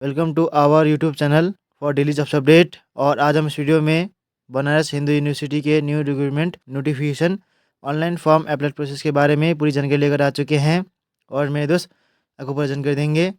Welcome to our YouTube channel for daily jobs update. और आज हम इस वीडियो में बनारस हिंदू यूनिवर्सिटी के new recruitment notification online form apply process के बारे में पूरी जानकारी लेकर आ चुके हैं और मेरे दोस्त आपको पूरी जानकारी देंगे।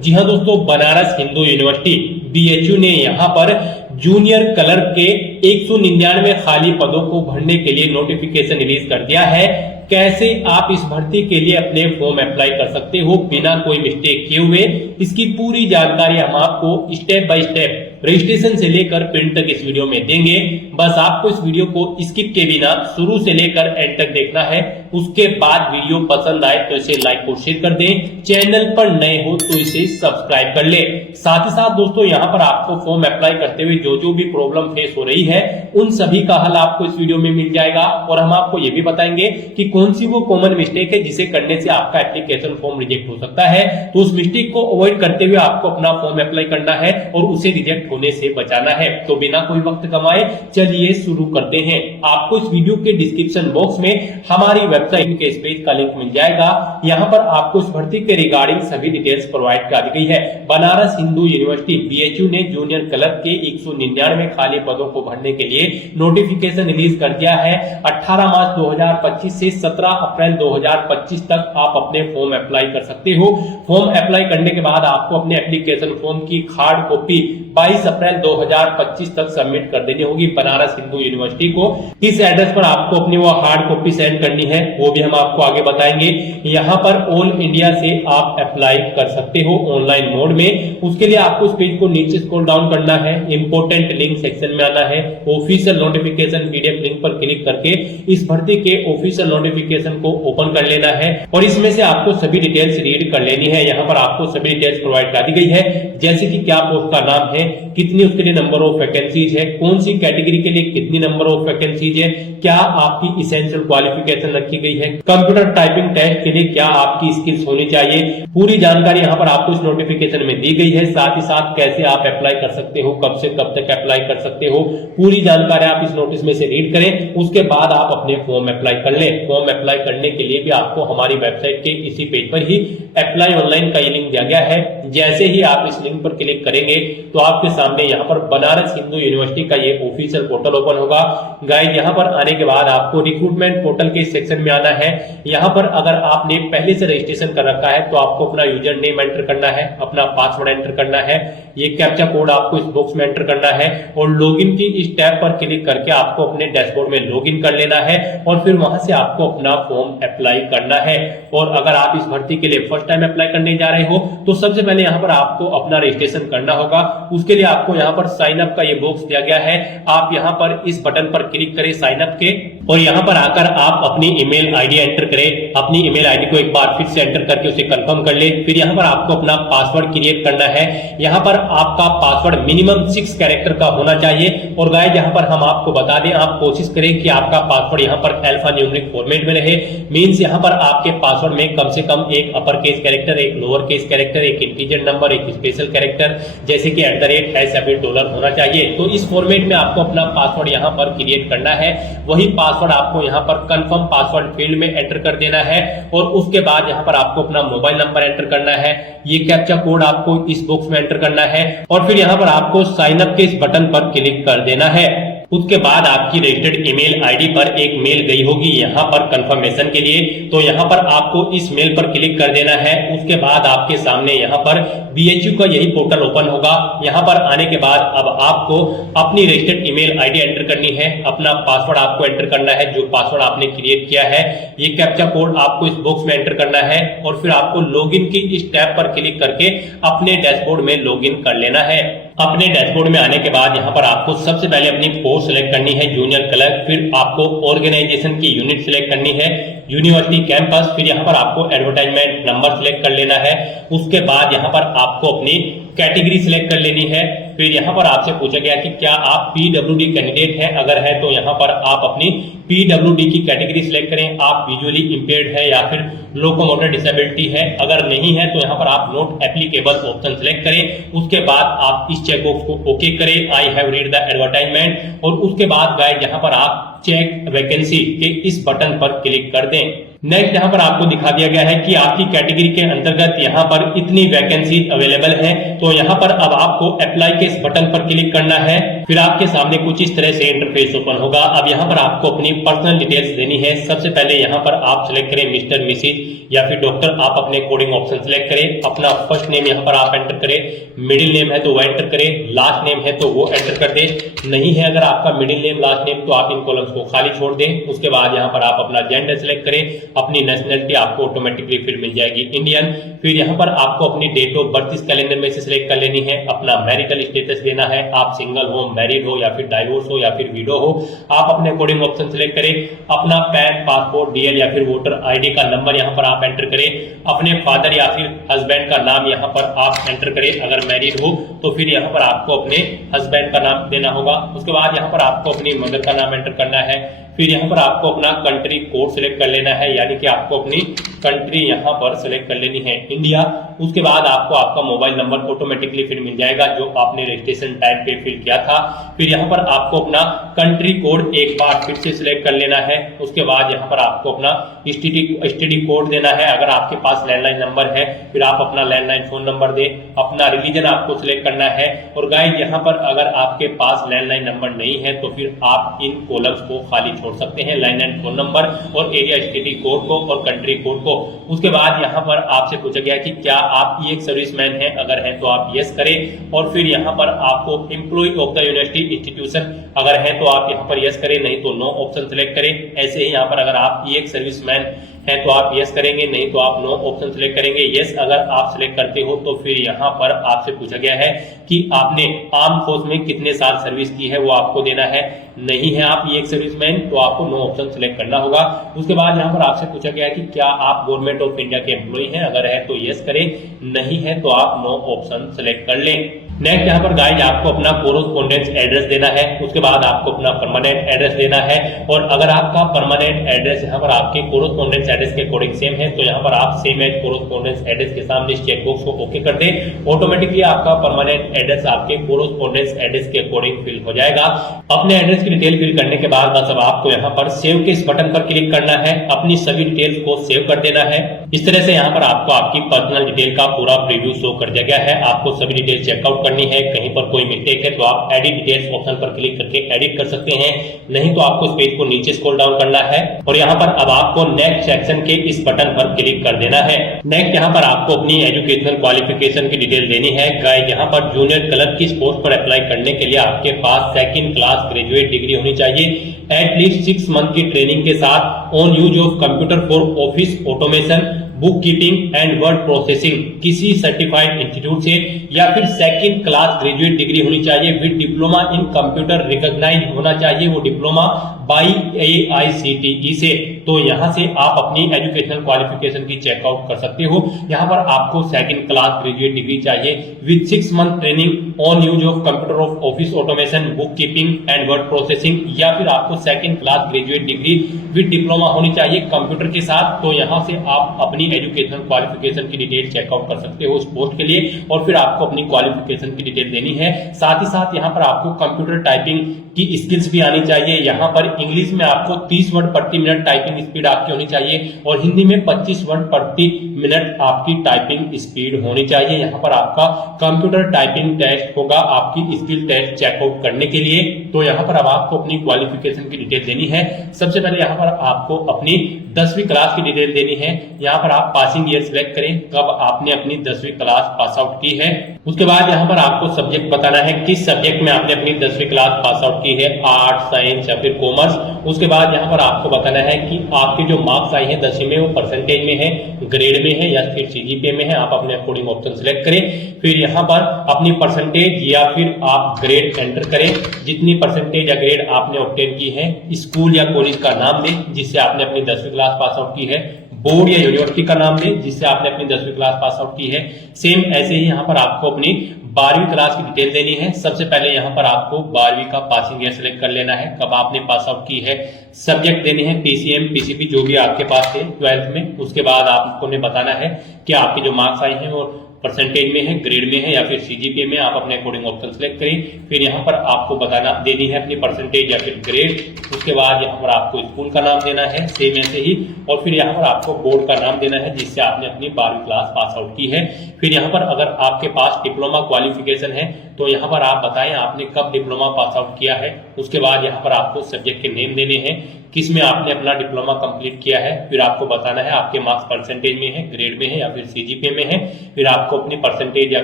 जी हाँ दोस्तों, बनारस हिंदू यूनिवर्सिटी बीएचयू ने यहाँ पर जूनियर क्लर्क के 199 खाली पदों को भरने के लिए नोटिफिकेशन रिलीज कर दिया है। कैसे आप इस भर्ती के लिए अपने फॉर्म अप्लाई कर सकते हो बिना कोई मिस्टेक किए हुए, इसकी पूरी जानकारी हम आपको स्टेप बाय स्टेप रजिस्ट्रेशन से लेकर प्रिंट तक इस वीडियो में देंगे। बस आपको इस वीडियो को स्किप के बिना शुरू से लेकर एंड तक देखना है। उसके बाद वीडियो पसंद आए तो इसे लाइक और शेयर कर दें, चैनल पर नए हो तो इसे सब्सक्राइब कर ले। साथ ही साथ दोस्तों, यहाँ पर आपको फॉर्म अप्लाई करते हुए जो भी प्रॉब्लम फेस हो रही है उन सभी का हल आपको इस वीडियो में मिल जाएगा। और हम आपको ये भी बताएंगे कि कौन सी वो कॉमन मिस्टेक है जिसे करने से आपका एप्लीकेशन फॉर्म रिजेक्ट हो सकता है। तो उस मिस्टेक को अवॉइड करते हुए आपको अपना फॉर्म अप्लाई करना है और उसे रिजेक्ट होने से बचाना है। तो बिना कोई वक्त गंवाए चलिए शुरू करते हैं। आपको इस वीडियो के डिस्क्रिप्शन बॉक्स में हमारी वेबसाइट के इस पेज का लिंक मिल जाएगा। यहाँ पर आपको इस भर्ती के रिगार्डिंग सभी डिटेल्स प्रोवाइड कर दी गई है। बनारस हिंदू यूनिवर्सिटी बीएचयू ने जूनियर क्लर्क के 199 खाली पदों को भरने के लिए नोटिफिकेशन रिलीज कर दिया है। 18 मार्च 2025 से 17 अप्रैल 2025 तक आप अपने फॉर्म अप्लाई कर सकते हो। फॉर्म अप्लाई करने के बाद आपको अपने एप्लीकेशन फॉर्म की हार्ड कॉपी 22 अप्रैल 2025 तक सबमिट कर देनी होगी बनारस हिंदू यूनिवर्सिटी को। किस एड्रेस पर आपको अपनी वो हार्ड कॉपी सेंड करनी है वो भी हम आपको आगे बताएंगे। यहाँ पर ऑल इंडिया से आप अप्लाई कर सकते हो ऑनलाइन मोड में। उसके लिए आपको इस पेज को नीचे स्क्रॉल डाउन करना है, इंपोर्टेंट लिंक सेक्शन में आना है, ऑफिशियल नोटिफिकेशन पीडीएफ लिंक पर क्लिक करके इस भर्ती के ऑफिशियल नोटिफिकेशन को ओपन कर लेना है और इसमें से आपको सभी डिटेल्स रीड कर लेनी है। यहाँ पर आपको सभी डिटेल्स प्रोवाइड कर दी गई है, जैसे कि क्या पोस्ट का नाम है, कितनी उसके लिए नंबर ऑफ वैकेंसीज है, कौन सी कैटेगरी के लिए कितनी नंबर ऑफ वैकेंसीज है, क्या आपकी इसेंशियल क्वालिफिकेशन रखी गई है, कंप्यूटर टाइपिंग टेस्ट के लिए क्या आपकी स्किल्स होनी चाहिए। पूरी जानकारी यहाँ पर आपको इस नोटिफिकेशन में दी गई है। साथ ही साथ कैसे आप अप्लाई कर सकते हो, कब से कब तक अप्लाई कर सकते हो, पूरी जानकारी आप इस नोटिस में से रीड करें। उसके बाद आप अपने फॉर्म अप्लाई कर लें। फॉर्म अप्लाई करने के लिए भी आपको हमारी वेबसाइट के इसी पेज पर ही अप्लाई ऑनलाइन का ये लिंक दिया गया है। जैसे ही आप इस लिंक पर क्लिक करेंगे तो आपके सामने यहाँ पर बनारस हिंदू यूनिवर्सिटी का ये ऑफिशियल पोर्टल ओपन होगा। गाइस, यहाँ पर आने के बाद आपको रिक्रूटमेंट पोर्टल के सेक्शन में आना है। यहाँ पर अगर आपने पहले से रजिस्ट्रेशन कर रखा है तो आपको अपना यूजर नेम एंटर करना है, अपना पासवर्ड एंटर करना है, ये कैप्चा कोड आपको इस बॉक्स में एंटर करना है और लॉगिन की इस टैब पर क्लिक करके आपको अपने डैशबोर्ड में लॉगिन कर लेना है और फिर वहां से आपको अपना फॉर्म अप्लाई करना है। और अगर आप इस भर्ती के लिए फर्स्ट टाइम अप्लाई करने जा रहे हो तो सबसे पहले यहाँ पर आपको अपना रजिस्ट्रेशन करना होगा। उसके लिए आपको यहाँ पर साइन अप का ये बॉक्स दिया गया है। आप यहाँ पर इस बटन पर क्लिक करें साइन अप के और यहाँ पर आकर आप अपनी ईमेल आईडी एंटर करें। अपनी ईमेल आईडी को एक बार फिर से एंटर करके उसे कंफर्म कर ले। फिर यहाँ पर आपको अपना पासवर्ड क्रिएट करना है। यहाँ पर आपका पासवर्ड मिनिमम 6 कैरेक्टर का होना चाहिए। और गाइस, यहाँ पर हम आपको बता दें, आप कोशिश करें कि आपका पासवर्ड यहाँ पर अल्फा न्यूमेरिक फॉर्मेट में रहे। मींस यहाँ पर आपके पासवर्ड में कम से कम एक अपर केस कैरेक्टर, एक लोअर केस कैरेक्टर, एक इंटीजर नंबर, एक स्पेशल कैरेक्टर जैसे कि $$ होना चाहिए। तो इस फॉर्मेट में आपको अपना पासवर्ड यहाँ पर क्रिएट करना है। वही पासवर्ड आपको यहाँ पर कंफर्म पासवर्ड फील्ड में एंटर कर देना है और उसके बाद यहाँ पर आपको अपना मोबाइल नंबर एंटर करना है। ये कैप्चा कोड आपको इस बॉक्स में एंटर करना है और फिर यहाँ पर आपको साइन अप के इस बटन पर क्लिक कर देना है। उसके बाद आपकी रजिस्टर्ड ईमेल आईडी पर एक मेल गई होगी यहाँ पर कंफर्मेशन के लिए। तो यहाँ पर आपको इस मेल पर क्लिक कर देना है। उसके बाद आपके सामने यहाँ पर बीएचयू का यही पोर्टल ओपन होगा। यहाँ पर आने के बाद अब आपको अपनी रजिस्टर्ड ईमेल आईडी एंटर करनी है, अपना पासवर्ड आपको एंटर करना है जो पासवर्ड आपने क्रिएट किया है। ये कैप्चा कोड आपको इस बॉक्स में एंटर करना है और फिर आपको लॉगिन की इस टैब पर क्लिक करके अपने डैशबोर्ड में लॉगिन कर लेना है। अपने डैशबोर्ड में आने के बाद यहाँ पर आपको सबसे पहले अपनी पोस्ट सिलेक्ट करनी है जूनियर क्लर्क, फिर आपको ऑर्गेनाइजेशन की यूनिट सिलेक्ट करनी है, यूनिवर्सिटी कैंपस, फिर यहाँ पर आपको एडवर्टाइजमेंट नंबर सिलेक्ट कर लेना है। उसके बाद यहाँ पर आपको अपनी कैटेगरी सिलेक्ट कर लेनी है। फिर यहाँ पर आपसे पूछा गया कि क्या आप पीडब्ल्यूडी कैंडिडेट हैं, अगर है तो यहाँ पर आप अपनी पीडब्ल्यूडी की कैटेगरी सिलेक्ट करें। आप विजुअली इंपेयर्ड है या फिर लोकोमोटर डिसेबिलिटी है, अगर नहीं है तो यहाँ पर आप नॉट एप्लीकेबल ऑप्शन सिलेक्ट करें। उसके बाद आप इस चेकबॉक्स को ओके करें, I have read the advertisement. और उसके बाद गाइस यहाँ पर आप चेक वैकेंसी के इस बटन पर क्लिक कर दें। नेक्स्ट यहाँ पर आपको दिखा दिया गया है कि आपकी कैटेगरी के अंतर्गत यहाँ पर इतनी वैकेंसी अवेलेबल है। तो यहाँ पर अब आपको अप्लाई के इस बटन पर क्लिक करना है। फिर आपके सामने कुछ इस तरह से इंटरफेस ओपन होगा। अब यहाँ पर आपको अपनी पर्सनल डिटेल्स देनी है। सबसे पहले यहाँ पर आप सिलेक्ट करें मिस्टर, मिसिज या फिर डॉक्टर। आप अपने कोडिंग ऑप्शन सिलेक्ट करें। अपना फर्स्ट नेम यहाँ पर आप एंटर करें, मिडिल नेम है तो वो एंटर करें, लास्ट नेम है तो वो एंटर कर दें। नहीं है अगर आपका मिडिल नेम लास्ट नेम तो आप इन कॉलम्स को खाली छोड़ दें। उसके बाद यहाँ पर आप अपना जेंडर सिलेक्ट करें। अपनी नेशनलिटी आपको ऑटोमेटिकली फिर मिल जाएगी इंडियन। फिर यहाँ पर आपको अपनी डेट ऑफ बर्थ इस कैलेंडर में से सिलेक्ट कर लेनी है। अपना मैरिटल स्टेटस देना है, आप सिंगल हो, मैरिड हो या फिर डाइवोर्स हो या फिर विडो हो। आप अपने अकॉर्डिंग ऑप्शन सिलेक्ट करें। अपना पैन, पासपोर्ट, डीएल या फिर वोटर आईडी का नंबर यहाँ पर आप एंटर करें। अपने फादर या फिर हस्बैंड का नाम यहाँ पर आप एंटर करें। अगर मैरिड हो तो फिर यहाँ पर आपको अपने हस्बैंड का नाम देना होगा। उसके बाद यहाँ पर आपको अपनी मदर का नाम एंटर करना है। फिर यहाँ पर आपको अपना कंट्री कोड सिलेक्ट कर लेना है, यानी कि आपको अपनी कंट्री यहाँ पर सिलेक्ट कर लेनी है इंडिया। उसके बाद आपको आपका मोबाइल नंबर ऑटोमेटिकली फिर मिल जाएगा जो आपने रजिस्ट्रेशन टाइम पे फिल किया था। फिर यहाँ पर आपको अपना कंट्री कोड एक बार फिर से सिलेक्ट कर लेना है। उसके बाद यहाँ पर आपको अपना एसटीडी कोड देना है। अगर आपके पास लैंडलाइन नंबर है फिर आप अपना लैंडलाइन फोन नंबर दें। अपना रिलीजन आपको सिलेक्ट करना है। और गाइस यहाँ पर अगर आपके पास लैंडलाइन नंबर नहीं है तो फिर आप इन कॉलम्स को खाली छोड़ सकते हैं, लैंडलाइन फोन नंबर और एरिया एसटीडी कोड को और कंट्री कोड को। उसके बाद यहाँ पर आपसे पूछा गया कि क्या आप एक सर्विसमैन हैं, अगर हैं तो आप यस करें। और फिर यहाँ पर आपको employ of the university institution, अगर हैं तो आप यहाँ पर यस करें, नहीं तो नो ऑप्शन सिलेक्ट करें। ऐसे ही यहाँ पर अगर आप एक सर्विसमैन है तो आप यस करेंगे, नहीं तो आप नो ऑप्शन सिलेक्ट करेंगे। यस अगर आप सिलेक्ट करते हो तो फिर यहाँ पर आपसे पूछा गया है कि आपने आर्म फोर्स में कितने साल सर्विस की है, वो आपको देना है। नहीं है आप एक सर्विसमैन तो आपको नो ऑप्शन सिलेक्ट करना होगा। उसके बाद यहाँ पर आपसे पूछा गया है कि क्या आप गवर्नमेंट ऑफ इंडिया के एम्प्लॉय हैं, अगर है तो यस करें, नहीं है तो आप नो ऑप्शन सिलेक्ट कर लें। नेक्स्ट यहाँ पर गाइस आपको अपना कोरोस्पोंडेंस एड्रेस देना है। उसके बाद आपको अपना परमानेंट एड्रेस देना है। और अगर आपका परमानेंट एड्रेस यहाँ पर आपके कोरोस्पोंडेंस एड्रेस के अकॉर्डिंग सेम है तो यहाँ पर आप सेम एज कोरोस्पोंडेंस एड्रेस के सामने इस चेक बॉक्स को ओके कर दें। ऑटोमेटिकली आपका परमानेंट एड्रेस आपके कोरोस्पोंडेंस एड्रेस के अकॉर्डिंग फिल हो जाएगा। अपने एड्रेस की डिटेल फिल करने के बाद बस अब आपको यहाँ पर सेव के इस बटन पर क्लिक करना है। अपनी सभी डिटेल्स को सेव कर देना है। इस तरह से यहाँ पर आपको आपकी पर्सनल डिटेल का पूरा प्रीव्यू शो कर दिया गया है। आपको सभी डिटेल चेकआउट करनी है। कहीं पर कोई मिस्टेक है तो आप एडिट डिटेल्स ऑप्शन पर क्लिक करके एडिट कर सकते हैं, नहीं तो आपको इस पेज को नीचे स्क्रॉल डाउन करना है और यहाँ पर अब आपको नेक्स्ट सेक्शन के इस बटन पर क्लिक कर देना है। नेक्स्ट यहाँ पर आपको अपनी एजुकेशनल क्वालिफिकेशन की डिटेल देनी है। गाइस यहाँ पर जूनियर क्लर्क की पोस्ट पर अप्लाई करने के लिए आपके पास सेकंड क्लास ग्रेजुएट डिग्री होनी चाहिए। एटलीस्ट 6 मंथ की ट्रेनिंग के साथ on use of computer for office automation, book keeping and word processing किसी सर्टिफाइड इंस्टीट्यूट से, या फिर सेकंड क्लास ग्रेजुएट डिग्री होनी चाहिए with diploma in computer recognise होना चाहिए, वो डिप्लोमा बाई AICTE से। तो यहाँ से आप अपनी एजुकेशनल क्वालिफिकेशन की चेकआउट कर सकते हो। यहाँ पर आपको सेकंड क्लास ग्रेजुएट डिग्री चाहिए with 6 month training on use of computer of office automation, book keeping and word processing, या फिर आपको second class graduate degree with diploma होनी चाहिए कंप्यूटर के साथ। तो यहाँ से आप अपनी एजुकेशनल क्वालिफिकेशन की डिटेल चेकआउट कर सकते हो उस पोस्ट के लिए और फिर आपको अपनी क्वालिफिकेशन की डिटेल देनी है। साथ ही साथ यहाँ पर आपको कंप्यूटर टाइपिंग की स्किल्स भी आनी चाहिए। यहाँ पर इंग्लिश में आपको 30 वर्ड प्रति मिनट टाइपिंग स्पीड आपकी होनी चाहिए और हिंदी में 25 वर्ड प्रति मिनट आपकी टाइपिंग स्पीड होनी चाहिए। यहाँ पर आपका कंप्यूटर टाइपिंग टेस्ट होगा आपकी स्किल टेस्ट चेकआउट करने के लिए। तो यहाँ पर अब आपको अपनी क्वालिफिकेशन की डिटेल देनी है। सबसे पहले यहाँ पर आपको अपनी 10वीं क्लास की डिटेल देनी है। यहाँ पर आप पासिंग ईयर सिलेक्ट करें, कब आपने अपनी 10वीं क्लास पास आउट की है। उसके बाद यहाँ पर आपको सब्जेक्ट बताना है, किस सब्जेक्ट में आपने अपनी 10वीं क्लास पास आउट की है, आर्ट, साइंस या फिर कॉमर्स। उसके बाद यहाँ पर आपको बताना है कि आपके जो मार्क्स आए हैं 10वीं में वो परसेंटेज में है, ग्रेड में है या फिर CGPA में है। आप अपने अकॉर्डिंग ऑप्शन सिलेक्ट करें। फिर यहाँ पर अपनी परसेंटेज या फिर आप ग्रेड एंटर करें। जितनी परसेंटेज या ग्रेड आपने ऑब्टेन की है, स्कूल या कॉलेज का नाम दें जिससे आपने अपनी 10वीं क्लास पास आउट की है, बोर्ड या यूनिवर्सिटी का नाम दें जिससे आपने अपनी 10वीं क्लास पास आउट की है। सेम ऐसे ही यहाँ पर आपको अपनी 12वीं क्लास की डिटेल देनी है। सबसे पहले यहाँ पर आपको 12वीं का पासिंग ईयर सिलेक्ट कर लेना है, कब आपने पास आउट की है। सब्जेक्ट देने हैं PCM, PCB जो भी आपके पास है 12th में। उसके बाद आपको ने बताना है कि आपके जो मार्क्स आए हैं वो परसेंटेज में है, ग्रेड में है या फिर सीजीपीए में, आप अपने अकॉर्डिंग ऑप्शन सेलेक्ट करें। फिर यहाँ पर आपको बताना देनी है अपनी परसेंटेज या फिर ग्रेड। उसके बाद यहाँ पर आपको स्कूल का नाम देना है सेम ऐसे ही, और फिर यहाँ पर आपको बोर्ड का नाम देना है जिससे आपने अपनी 12वीं क्लास पास आउट की है। फिर यहाँ पर अगर आपके पास डिप्लोमा क्वालिफिकेशन है तो यहाँ पर आप बताएं आपने कब डिप्लोमा पास आउट किया है। उसके बाद यहाँ पर आपको सब्जेक्ट के नेम देने हैं, किस में आपने अपना डिप्लोमा कंप्लीट किया है। फिर आपको बताना है आपके मार्क्स परसेंटेज में है, ग्रेड में है या फिर सीजीपीए में है। फिर आपको अपनी परसेंटेज या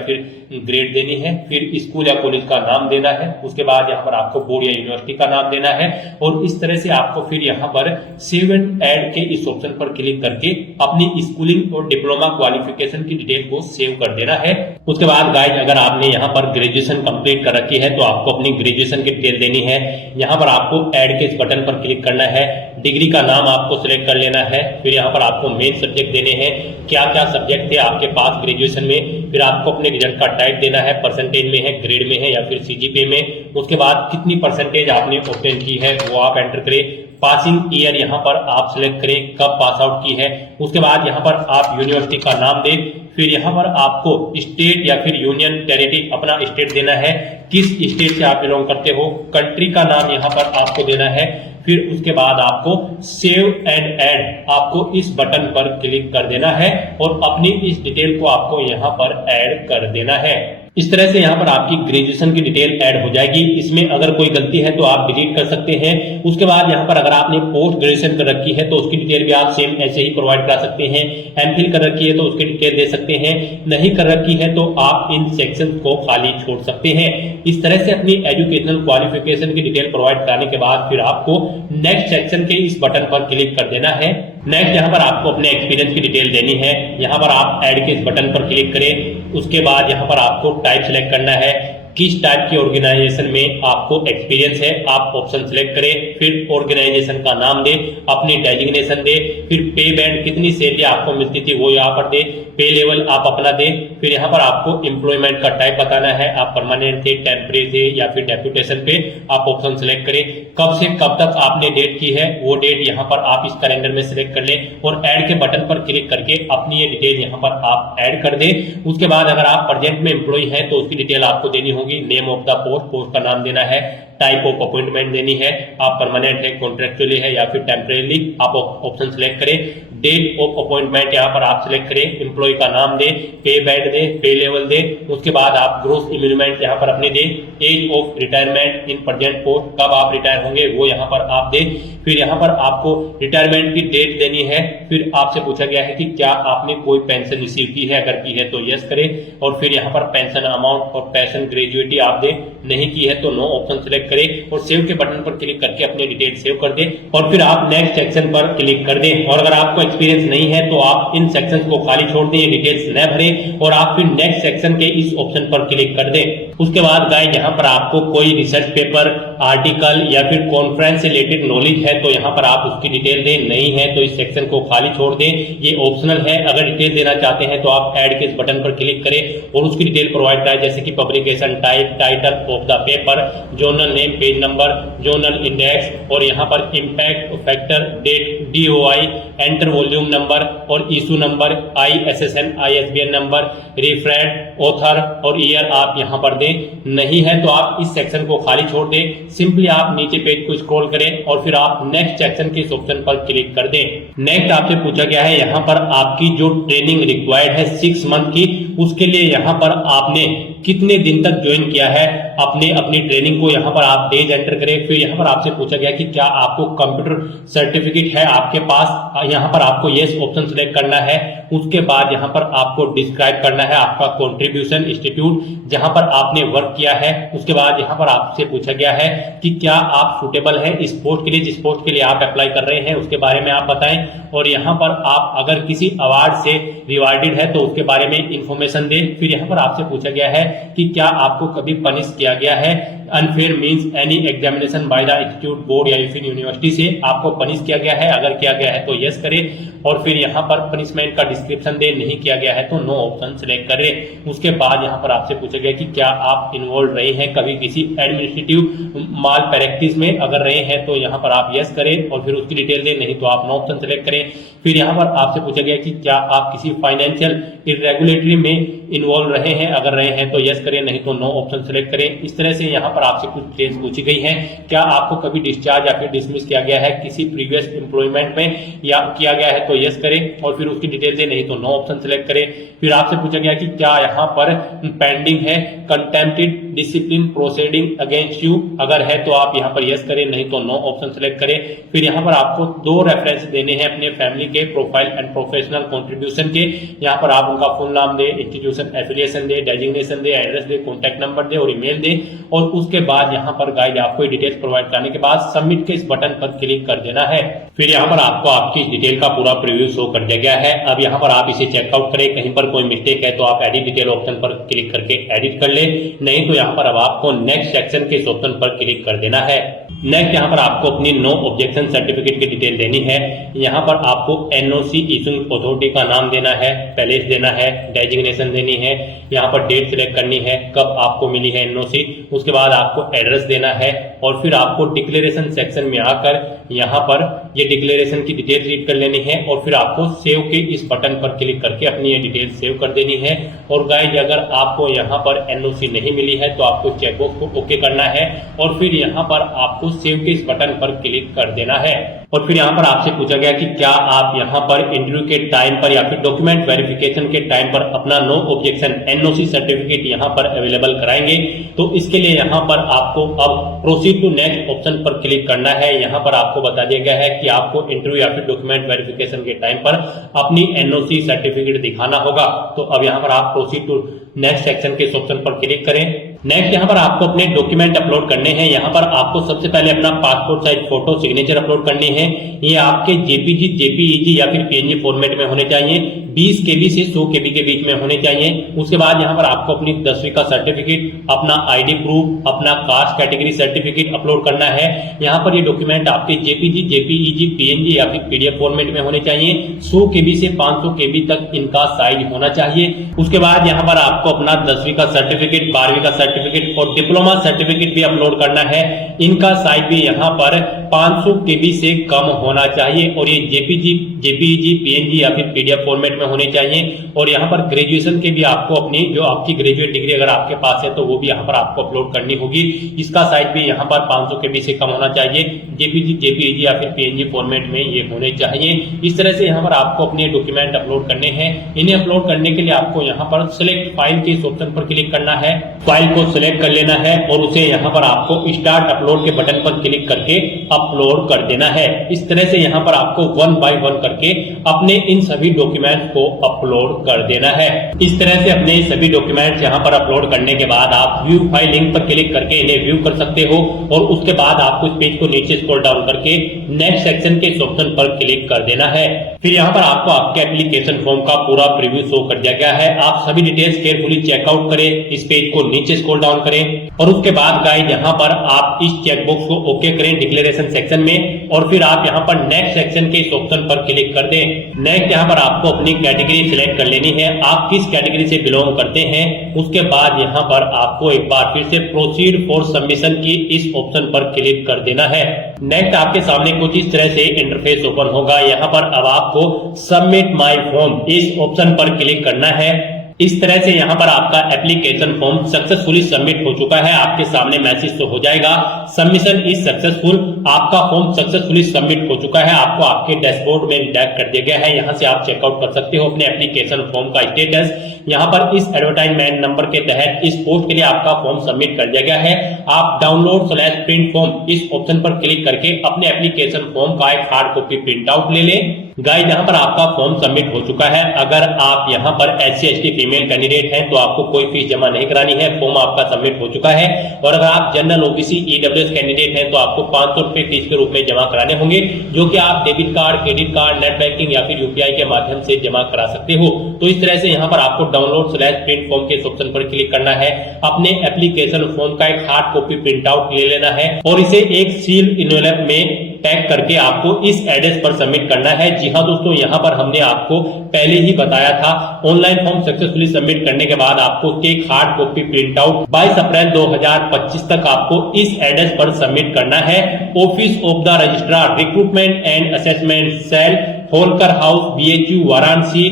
फिर ग्रेड देनी है। फिर स्कूल या कॉलेज का नाम देना है। उसके बाद यहाँ पर आपको बोर्ड या यूनिवर्सिटी का नाम देना है। और इस तरह से आपको फिर यहाँ पर सेव एंड ऐड के इस ऑप्शन पर क्लिक करके अपनी स्कूलिंग और डिप्लोमा क्वालिफिकेशन की डिटेल को सेव कर देना है। उसके बाद गाइस अगर आपने यहाँ पर ग्रेजुएशन कंप्लीट कर रखी है तो आपको अपनी ग्रेजुएशन की डिटेल देनी है। यहाँ पर आपको ऐड के इस बटन पर क्लिक करना है। डिग्री का नाम आपको सिलेक्ट कर लेना है। फिर यहाँ पर आपको मेन सब्जेक्ट देने हैं, क्या क्या सब्जेक्ट थे आपके पास ग्रेजुएशन में। फिर आपको अपने रिजल्ट का टाइप देना है, परसेंटेज में है, ग्रेड में है या फिर सीजीपीए में। उसके बाद कितनी परसेंटेज आपने ऑब्टेन की है वो आप एंटर करें। पासिंग ईयर यहाँ पर आप सिलेक्ट करें, कब पास आउट की है। उसके बाद यहाँ पर आप यूनिवर्सिटी का नाम दें। फिर यहाँ पर आपको स्टेट या फिर यूनियन टेरिटरी अपना स्टेट देना है, किस स्टेट से आप बिलोंग करते हो। कंट्री का नाम यहाँ पर आपको देना है। फिर उसके बाद आपको सेव एंड ऐड आपको इस बटन पर क्लिक कर देना है और अपनी इस डिटेल को आपको यहाँ पर ऐड कर देना है। इस तरह से यहाँ पर आपकी ग्रेजुएशन की डिटेल ऐड हो जाएगी। इसमें अगर कोई गलती है तो आप डिलीट कर सकते हैं। उसके बाद यहाँ पर अगर आपने पोस्ट ग्रेजुएशन कर रखी है तो उसकी डिटेल भी आप सेम ऐसे ही प्रोवाइड करा सकते हैं। एमफिल कर रखी है तो उसकी डिटेल दे सकते हैं। नहीं कर रखी है तो आप इन सेक्शन को खाली छोड़ सकते हैं। इस तरह से अपनी एजुकेशनल क्वालिफिकेशन की डिटेल प्रोवाइड कराने के बाद फिर आपको नेक्स्ट सेक्शन के इस बटन पर क्लिक कर देना है। नेक्स्ट यहाँ पर आपको अपने एक्सपीरियंस की डिटेल देनी है। यहाँ पर आप ऐड के इस बटन पर क्लिक करें। उसके बाद यहाँ पर आपको टाइप सिलेक्ट करना है, किस टाइप की ऑर्गेनाइजेशन में आपको एक्सपीरियंस है आप ऑप्शन सिलेक्ट करें। फिर ऑर्गेनाइजेशन का नाम दे, अपनी डेजिग्नेशन दे। फिर पे बैंड कितनी सैलरी आपको मिलती थी वो यहाँ पर दे। पे लेवल आप अपना दे। फिर यहाँ पर आपको एम्प्लॉयमेंट का टाइप बताना है, आप परमानेंट थे, टेम्परेरी थे या फिर डेप्यूटेशन पे। आप ऑप्शन सिलेक्ट करें। कब से कब तक आपने डेट की है वो डेट यहाँ पर आप इस कैलेंडर में सिलेक्ट कर लें और ऐड के बटन पर क्लिक करके अपनी ये डिटेल यहाँ पर आप ऐड कर दें। उसके बाद अगर आप प्रेजेंट में एम्प्लॉय हैं तो उसकी डिटेल आपको देनी होगी। Name of the post, post का नाम देना है। टाइप ऑफ अपॉइंटमेंट देनी है, आप परमानेंट है, कॉन्ट्रेक्चुअली है या फिर टेम्परेरी, आप ऑप्शन सिलेक्ट करें। डेट ऑफ अपॉइंटमेंट यहाँ पर आप सिलेक्ट करें। एम्प्लॉय का नाम दे, पे बैंड दे, पे लेवल दे। उसके बाद आप ग्रोस इम्यूनिमेंट यहाँ पर अपने दे। Age of retirement in present post, कब आप रिटायर होंगे वो यहाँ पर आप दे। फिर यहाँ पर आपको रिटायरमेंट की डेट देनी है। फिर आपसे पूछा गया है कि क्या आपने कोई पेंशन रिसीव की है, अगर की है तो यस करें। और फिर यहाँ पर पेंशन अमाउंट और पेंशन ग्रेजुएटी आप दे, नहीं की है तो नो ऑप्शन सिलेक्ट करें और सेव के बटन पर क्लिक करके अपनी डिटेल सेव कर दें और फिर आप नेक्स्ट सेक्शन पर क्लिक कर दें। और अगर आपको एक्सपीरियंस नहीं है तो आप इन सेक्शंस को खाली छोड़ दें, डिटेल्स न भरें और आप फिर नेक्स्ट सेक्शन के इस ऑप्शन पर क्लिक कर दें। उसके बाद गाइस यहाँ पर आपको कोई रिसर्च पेपर, आर्टिकल या फिर कॉन्फ्रेंस से रिलेटेड नॉलेज है तो यहाँ पर आप उसकी डिटेल दें, नहीं है तो इस सेक्शन को खाली छोड़ दें। ये ऑप्शनल है। अगर डिटेल देना चाहते हैं तो आप ऐड के इस बटन पर क्लिक करें और उसकी डिटेल प्रोवाइड कराएं, जैसे कि publication type, title of the paper, journal name, page number, journal index और यहाँ पर impact factor, date, DOI, enter volume number और issue number, ISSN, ISBN number, reference, author और ईयर आप यहाँ पर दें। नहीं है तो आप इस सेक्शन को खाली छोड़ दें। सिंपली आप नीचे पेज को स्क्रॉल करें और फिर आप नेक्स्ट सेक्शन के इस ऑप्शन पर क्लिक कर दें। नेक्स्ट आपसे पूछा गया है यहाँ पर आपकी जो ट्रेनिंग रिक्वायर्ड है 6 मंथ की, उसके लिए यहाँ पर आपने कितने दिन तक ज्वाइन किया है अपनी ट्रेनिंग को यहाँ पर आप डेज एंटर करें। फिर यहाँ पर आपसे पूछा गया कि क्या आपको कंप्यूटर सर्टिफिकेट है आपके पास, यहाँ पर आपको यस ऑप्शन सिलेक्ट करना है। उसके बाद यहाँ पर आपको डिस्क्राइब करना है आपका कंट्रीब्यूशन इंस्टीट्यूट जहाँ पर आपने वर्क किया है। उसके बाद यहाँ पर आपसे पूछा गया है कि क्या आप सुटेबल हैं इस पोस्ट के लिए, जिस पोस्ट के लिए आप अप्लाई कर रहे हैं उसके बारे में आप बताएं। और यहाँ पर आप अगर किसी अवार्ड से रिवार्डेड है तो उसके बारे में इंफॉर्मेशन दें। फिर यहाँ पर आपसे पूछा गया है कि क्या आपको कभी पनिश किया गया है। Unfair means any examination by the institute board या फिर यूनिवर्सिटी से आपको पनिश किया गया है, अगर किया गया है तो यस करें और फिर यहाँ पर पनिशमेंट का डिस्क्रिप्शन दे, नहीं किया गया है तो नो ऑप्शन सिलेक्ट करें। उसके बाद यहाँ पर आपसे पूछा गया कि क्या आप इन्वॉल्व रहे हैं कभी किसी एडमिनिस्ट्रेटिव माल प्रैक्टिस में, अगर रहे हैं तो यहाँ पर आप यस करें और फिर उसकी डिटेल दें, नहीं तो आप नो ऑप्शन सिलेक्ट करें। फिर यहाँ पर आपसे पूछा गया कि क्या आप किसी फाइनेंशियल इरेगुलेटरी में इन्वॉल्व रहे हैं, अगर रहे हैं तो यस करें, नहीं तो नो ऑप्शन सिलेक्ट करें। इस तरह से यहाँ पर आपसे कुछ डिटेल्स पूछी गई हैं। क्या आपको कभी डिस्चार्ज या फिर डिसमिस किया गया है किसी प्रीवियस एम्प्लॉयमेंट में, या किया गया है तो यस करें और फिर उसकी डिटेल दें, नहीं तो नो ऑप्शन सिलेक्ट करें। फिर आपसे पूछा गया कि क्या यहाँ पर पेंडिंग है contempt discipline proceeding against you, अगर है तो आप यहाँ पर यस करें, नहीं तो नो ऑप्शन सिलेक्ट करें। फिर यहाँ पर आपको 2 रेफरेंस देने हैं अपने फैमिली के प्रोफाइल एंड प्रोफेशनल कंट्रीब्यूशन के। यहाँ पर आप उनका फुल नाम दे, इंस्टीट्यूशन एफिलिएशन दे, डेजिग्नेशन दे, एड्रेस दे, कॉन्टैक्ट नंबर दे और ईमेल दे। और उसके बाद यहाँ पर गाइड आपको डिटेल्स प्रोवाइड करने के बाद सबमिट के इस बटन पर क्लिक कर देना है। फिर यहाँ पर आपको आपकी डिटेल का पूरा प्रीव्यू शो कर दिया गया है। अब यहाँ पर आप इसे चेकआउट करें, कहीं पर कोई मिस्टेक है तो आप एडिट डिटेल ऑप्शन पर क्लिक करके एडिट कर ले, नहीं तो यहाँ पर अब आपको नेक्स्ट सेक्शन के इस ऑप्शन पर क्लिक कर देना है। नेक्स्ट यहाँ पर आपको अपनी नो ऑब्जेक्शन सर्टिफिकेट की डिटेल देनी है। यहाँ पर आपको एनओसी इशूइंग अथॉरिटी का नाम देना है, पैलेस देना है, डेजिग्नेशन देनी है, यहाँ पर डेट सिलेक्ट करनी है कब आपको मिली है एनओसी। उसके बाद आपको एड्रेस देना है और फिर आपको डिक्लेरेशन सेक्शन में आकर यहाँ पर ये डिक्लेरेशन की डिटेल रीड कर लेनी है और फिर आपको सेव के इस बटन पर क्लिक करके अपनी ये डिटेल सेव कर देनी है। और गाइस अगर आपको यहाँ पर एनओसी नहीं मिली है तो आपको चेकबॉक्स को ओके करना है और फिर यहाँ पर आपको सेव के इस बटन पर क्लिक कर देना है। और फिर यहाँ पर आपसे पूछा गया कि क्या आप यहाँ पर इंटरव्यू के टाइम पर या फिर डॉक्यूमेंट वेरिफिकेशन के टाइम पर अपना नो ऑब्जेक्शन एनओसी सर्टिफिकेट यहाँ पर अवेलेबल कराएंगे। तो इसके लिए यहाँ पर आपको अब प्रोसीड टू नेक्स्ट ऑप्शन पर क्लिक करना है। यहाँ पर आपको बता दिया गया है कि आपको इंटरव्यू या फिर डॉक्यूमेंट वेरिफिकेशन के टाइम पर अपनी एनओसी सर्टिफिकेट दिखाना होगा। तो अब यहाँ पर आप प्रोसीड टू नेक्स्ट सेक्शन के ऑप्शन पर क्लिक करें। नेक्स्ट यहाँ पर आपको अपने डॉक्यूमेंट अपलोड करने हैं। यहाँ पर आपको सबसे पहले अपना passport size photo signature upload करनी है। ये आपके जेपीजी, जेपीईजी या फिर पीएनजी फॉर्मेट में होने चाहिए। 20 केबी से 100 केबी के बीच में होने चाहिए। उसके बाद यहाँ पर आपको अपनी 10वीं का सर्टिफिकेट, अपना आईडी प्रूफ, अपना कास्ट कैटेगरी सर्टिफिकेट अपलोड करना है। यहाँ पर ये डॉक्यूमेंट आपके जेपीजी, जेपीईजी, पीएनजी या फिर पीडीएफ फॉर्मेट में होने चाहिए। 100 केबी से 500 केबी तक इनका साइज होना चाहिए। उसके बाद यहाँ पर आपको अपना 10वीं का सर्टिफिकेट, 12वीं का सर्टिफिकेट और डिप्लोमा सर्टिफिकेट भी अपलोड करना है। इनका साइज भी यहाँ पर 500 केबी से कम होना चाहिए और ये जेपीजी, जेपीईजी, पीएनजी या फिर पीडीएफ फॉर्मेट में होने चाहिए। और यहाँ पर ग्रेजुएशन के भी आपको अपनी जो आपकी ग्रेजुएट डिग्री अगर आपके पास है तो वो भी यहाँ पर आपको अपलोड करनी होगी। इसका साइज भी यहाँ पर 500 केबी से कम होना चाहिए। जेपीजी, जेपीईजी या फिर पीएनजी फॉर्मेट में ये होने चाहिए। इस तरह से यहाँ पर आपको अपने डॉक्यूमेंट अपलोड करने हैं। इन्हें अपलोड करने के लिए आपको यहाँ पर सिलेक्ट फाइल के इस ऑप्शन पर क्लिक करना है। फाइल को सिलेक्ट कर लेना है और उसे यहाँ पर आपको स्टार्ट अपलोड के बटन पर क्लिक करके अपलोड कर देना है। इस तरह से यहाँ पर आपको 1 बाय 1 करके अपने इन सभी डॉक्यूमेंट को अपलोड कर देना है। इस तरह से अपने सभी डॉक्यूमेंट्स यहाँ पर अपलोड करने के बाद आप व्यू फाइल लिंक पर क्लिक करके इन्हें व्यू कर सकते हो और उसके बाद आपको इस पेज को नीचे स्क्रॉल डाउन करके नेक्स्ट सेक्शन के इस ऑप्शन पर क्लिक कर देना है। फिर यहाँ पर आपको आपके एप्लीकेशन फॉर्म का पूरा प्रीव्यू शो कर दिया गया है। आप सभी डिटेल्स केयरफुली चेकआउट करें, इस पेज को नीचे स्क्रॉल डाउन करें और उसके बाद गाइस यहाँ पर आप इस चेकबॉक्स को ओके करें डिक्लेरेशन सेक्शन में और फिर आप यहाँ पर नेक्स्ट सेक्शन के इस ऑप्शन पर क्लिक कर दें। नेक्स्ट यहाँ पर आपको अपनी कैटेगरी सिलेक्ट कर लेनी है, आप किस कैटेगरी से बिलोंग करते हैं। उसके बाद यहाँ पर आपको एक बार फिर से प्रोसीड फॉर सबमिशन की इस ऑप्शन पर क्लिक कर देना है। नेक्स्ट आपके सामने कुछ इस तरह से इंटरफेस ओपन होगा। यहाँ पर अब आपको सबमिट माय फॉर्म इस ऑप्शन पर क्लिक करना है। इस तरह से यहाँ पर आपका एप्लीकेशन फॉर्म सक्सेसफुली सबमिट हो चुका है। आपके सामने मैसेज तो हो जाएगा सबमिशन इज सक्सेसफुल, आपका फॉर्म सक्सेसफुली सबमिट हो चुका है। आपको आपके डैशबोर्ड में डायरेक्ट कर दिया गया है। यहाँ से आप चेकआउट कर सकते हो अपने एप्लीकेशन फॉर्म का स्टेटस। यहाँ पर इस एडवर्टाइजमेंट नंबर के तहत इस पोस्ट के लिए आपका फॉर्म सबमिट कर दिया गया है। आप डाउनलोड/प्रिंट फॉर्म इस ऑप्शन पर क्लिक करके अपने एप्लीकेशन फॉर्म का एक हार्ड कॉपी प्रिंट आउट ले लें। गाइस यहाँ पर आपका फॉर्म सबमिट हो चुका है। अगर आप यहाँ पर SC/ST फीमेल कैंडिडेट हैं तो आपको कोई फीस जमा नहीं करानी है, फॉर्म आपका सबमिट हो चुका है। और अगर आप जनरल OBC EWS कैंडिडेट हैं तो आपको 500 रुपए फीस के रूप में जमा कराने होंगे, जो कि आप debit card, credit card, net banking या फिर UPI के माध्यम से जमा करा सकते हो। तो इस तरह से यहाँ पर आपको डाउनलोड/प्रिंट फॉर्म के ऑप्शन पर क्लिक करना है, अपने एप्लीकेशन फॉर्म का एक हार्ड कॉपी प्रिंट आउट ले लेना है और इसे एक सील इन्वेलप में पैक करके आपको इस एड्रेस पर सबमिट करना है। जी हाँ दोस्तों, यहाँ पर हमने आपको पहले ही बताया था, ऑनलाइन फॉर्म सक्सेसफुली सबमिट करने के बाद आपको एक हार्ड कॉपी प्रिंट आउट 22 अप्रैल 2025 तक आपको इस एड्रेस पर सबमिट करना है। Office of the registrar recruitment and assessment cell, Holkar house, BHU, Varanasi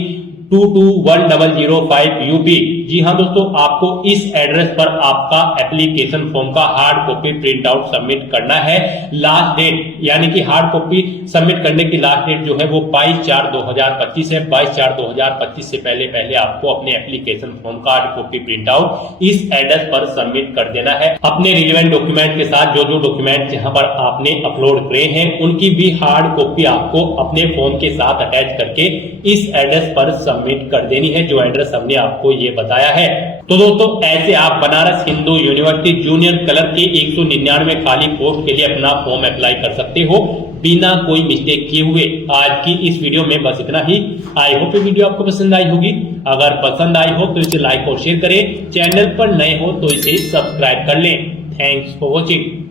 221005 UP। जी हाँ दोस्तों, आपको इस एड्रेस पर आपका एप्लीकेशन फॉर्म का hard copy print out submit करना है। लास्ट डेट यानी कि हार्ड कॉपी सबमिट करने की लास्ट डेट जो है वो 22/4/2025 है। 22/4/2025 से पहले आपको अपने एप्लीकेशन फॉर्म का हार्ड कॉपी प्रिंट आउट इस एड्रेस पर सबमिट कर देना है। अपने रिलेवेंट डॉक्यूमेंट के साथ जो डॉक्यूमेंट यहाँ पर आपने अपलोड करे हैं उनकी भी हार्ड कॉपी आपको अपने फॉर्म के साथ अटैच करके इस एड्रेस पर सबमिट कर देनी है, जो एड्रेस हमने आपको ये बताया है। तो दोस्तों, ऐसे आप Banaras Hindu university junior clerk के 199 खाली पोस्ट के लिए अपना फॉर्म अप्लाई कर सकते हो बिना कोई मिस्टेक किए हुए। आज की इस वीडियो में बस इतना ही। आई होप ये वीडियो आपको पसंद आई होगी। अगर पसंद आई हो तो इसे लाइक और शेयर करें, चैनल पर नए हो तो इसे सब्सक्राइब कर लें। Thanks for watching.